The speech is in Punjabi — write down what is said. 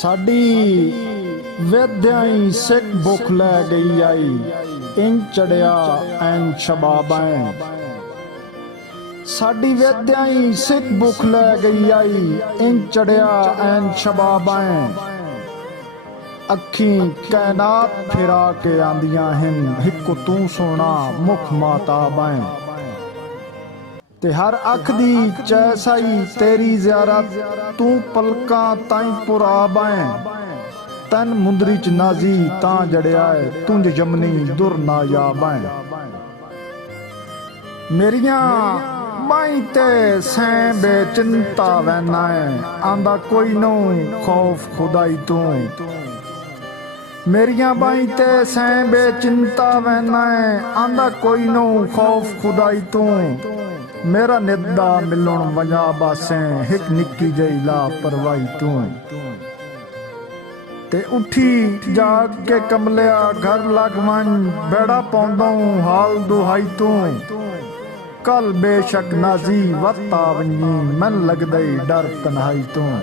ਸਾਡੀ ਵਿਦਿਆਈ ਸਿੱਖ ਭੁੱਖ ਲੈ ਗਈ ਆਈ ਇੰਜ ਚੜਿਆ ਐਨ ਸ਼ਬਾਬਾਂ। ਸਾਡੀ ਵਿਦਿਆਈ ਸਿੱਖ ਭੁੱਖ ਲੈ ਗਈ ਆਈ ਇੰਜ ਚੜਿਆ ਐਨ ਸ਼ਬਾਬਾਂ। ਅੱਖੀਂ ਕਾਇਨਾਤ ਫਿਰਾ ਕੇ ਆਂਦੀਆਂ ਹਨ ਹਿੱਕ ਤੂੰ ਸੋਹਣਾ ਮੁਖ ਮਾਤਾਬਾਂ। ਤੇ ਹਰ ਅੱਖ ਦੀ ਚੈਸਾਈ ਤੇਰੀ ਜ਼ਿਆਰਤ ਤੂੰ ਪਲਕਾਂ ਤਾਈਂ ਪੁਰਾਬਾਂ। ਤਨ ਮੁੰਦਰੀ ਚ ਨਾਜ਼ੀ ਤਾਂ ਜੜਿਆ ਤੁੰਜ ਜਮਨੀ ਦੁਰ ਨਾਯਾਬਾਂ। ਮੇਰੀਆਂ ਬਾਈ ਤੇ ਸੈਂ ਬੇਚਿੰਤਾ ਵੈਨਾ ਆਂਦਾ ਕੋਈ ਨੋ ਖੌਫ ਖੁਦਾਈ ਤੂੰ। ਮੇਰੀਆਂ ਬਾਈ ਤੇ ਸੈਂ ਬੇਚਿੰਤਾ ਵੈਨਾ ਆਂਦਾ ਕੋਈ ਨੋ ਖੌਫ ਖੁਦਾਈ ਤੂੰ। ਮੇਰਾ ਨਿੱਦਾ ਮਿਲਣ ਵਜਾ ਬਾਸੇ ਇੱਕ ਨਿੱਕੀ ਜਿਹੀ ਲਾ ਪਰਵਾਈ ਤੂੰ। ਤੇ ਉੱਠੀ ਜਾਗ ਕੇ ਕਮਲਿਆ ਘਰ ਲੱਗ ਵੰਜ ਬੇੜਾ ਪਾਉਂਦਾ ਹਾਲ ਦੁਹਾਈ ਤੂੰ। ਕੱਲ ਬੇਸ਼ੱਕ ਨਾਜ਼ੀ ਵਤਾ ਵੰਜੀ ਮਨ ਲੱਗਦਾ ਡਰ ਤਨਹਾਈ ਤੂੰ।